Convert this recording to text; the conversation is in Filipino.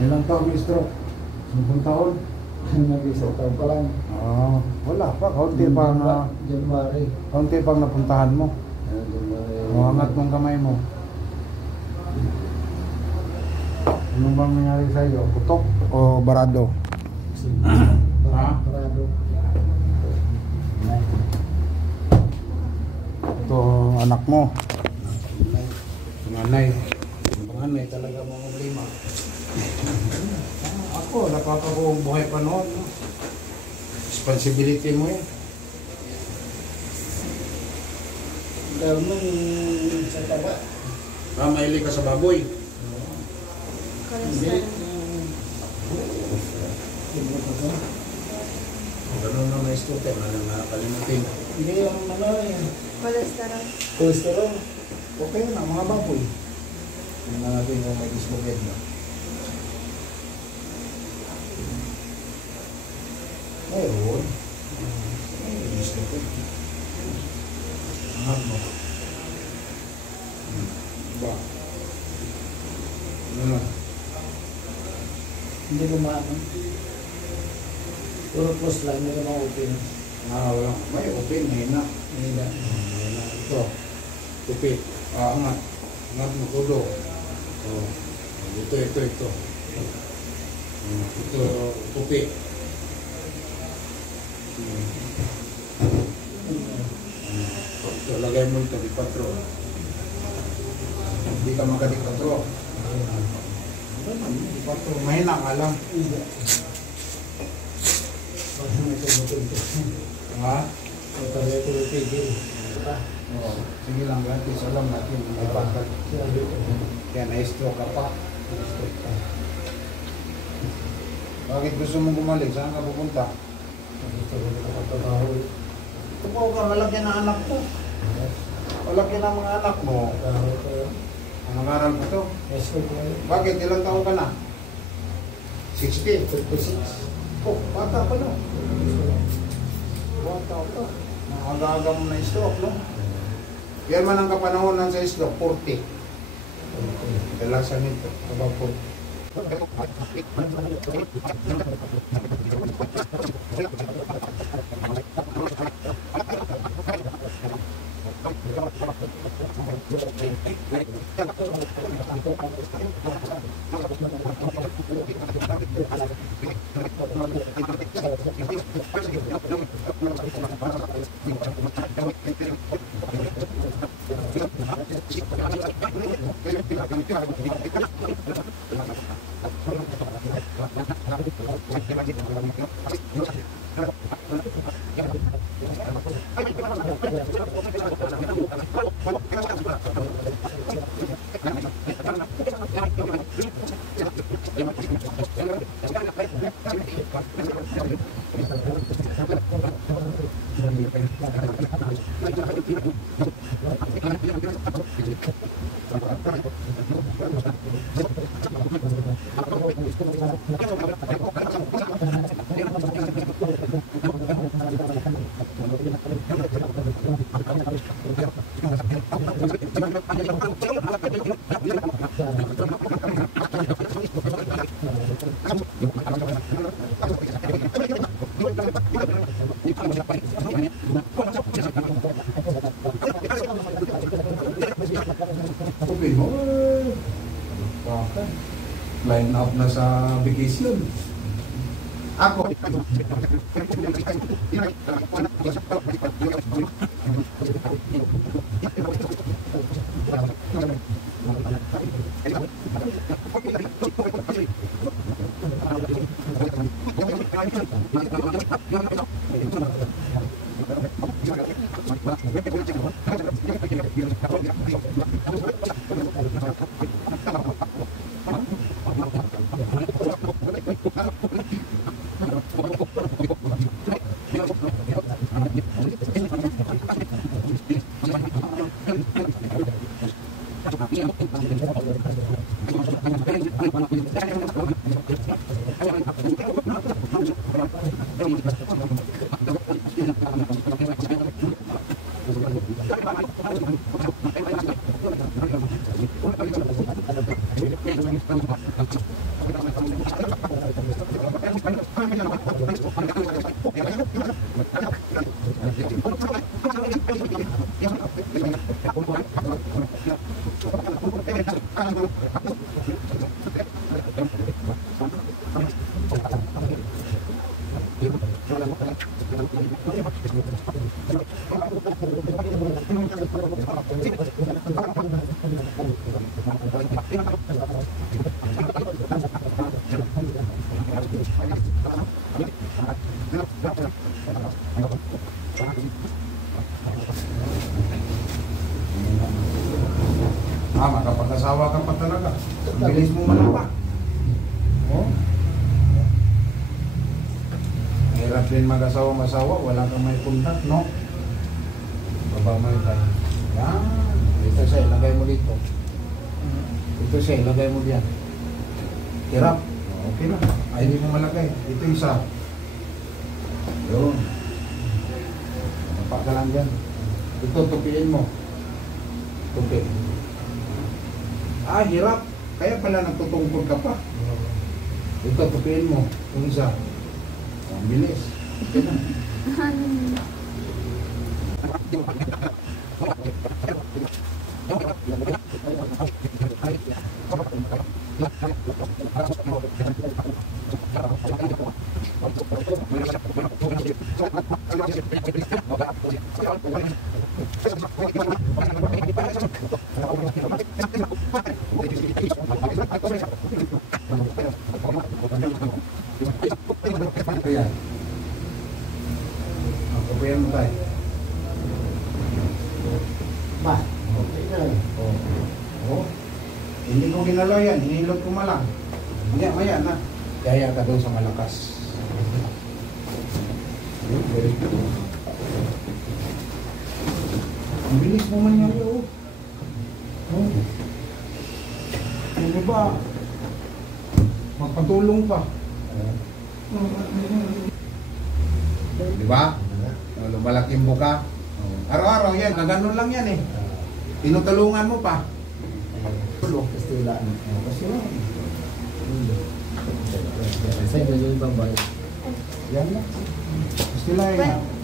Ilang taon may stroke? 10 taon? Nag-isang taon pa lang. Wala pa, kaunti pa na... January. Kaunti pang napuntahan mo. January. Angat mong kamay mo. Ano bang nangyari sa iyo? Putok o barado? Barado. Ito anak mo. Panganay. Panganay talaga mga problema. Ako, napakabuong buhay pa noon. No? Responsibility mo eh. Dahil mo sa taba. Mahilig ka sa baboy. Hindi. Ganun na may istute, nakakalimutin. Hindi yung ano yan. Cholesterol. Cholesterol. Okay na, mga baboy. Tingnan natin kung may dislocate na. Mayroon. May dislocate. Angat mo. Ba? Ano na? Hindi lumano. Puro close lang. Hindi naman open. Wala. May open, hina. Hindi. Hina. Ito. Tupit. Angat. Angat mo, tulo. Ito. Ito, tupit. Ito, lagay mo ito, di 4. Hindi ka magaling 4. Di 4. Mahina ka lang. Ha? Sige lang, gratis. Alam natin. May bakal. Kaya na-stroke ka pa. Bakit gusto mong bumalik? Saan ka pupunta? Tupaw ka, malaki na anak mo. Malaki na mga anak mo. Nag-aral mo to? Bakit? Ilang taon ka na? 60? 56. Oh, bata pa no? Bata pa. Nakagaga mo na stroke, no? Yan man ang kapanahonan sa stroke, 40. Dalasan nito, about 40. Line up na sa vacation. Ako. Makapag-asawa ka pa talaga. Ang bilis mo malapa. Oh. Hirap din mag-asawa-masawa, wala kang may punta, no? Baba mo yung tayo. Yan. Ito siya, ilagay mo dito. Ito siya, ilagay mo diyan. Hirap. Okay na. Ay, hindi mo malagay. Ito isa. Yun. Mapa ka lang dyan. Ito, tupiin mo. Tupi. Ah, hirap. Kaya pala nagtutungkol ka pa. Ito, tupiin mo. Yung isa. Ang bilis. Okay na. Ayan. Ako po yan mo tayo. Ba? Okay na. Oh. Oh. Hindi ko ginalaw yan. Hinilot ko malang. Maya na. Kaya ka doon sa malakas. Very good. Ang bilis mo man yan. Oh. Oh. Hindi ba? Magpatulong pa. Di ba? Lumalaking buka. Araw-araw yan, ganun lang yan eh. Tinutulungan mo pa. Kastila. Kastila. Saan yung ibang bahay? Yan na. Kastila yan.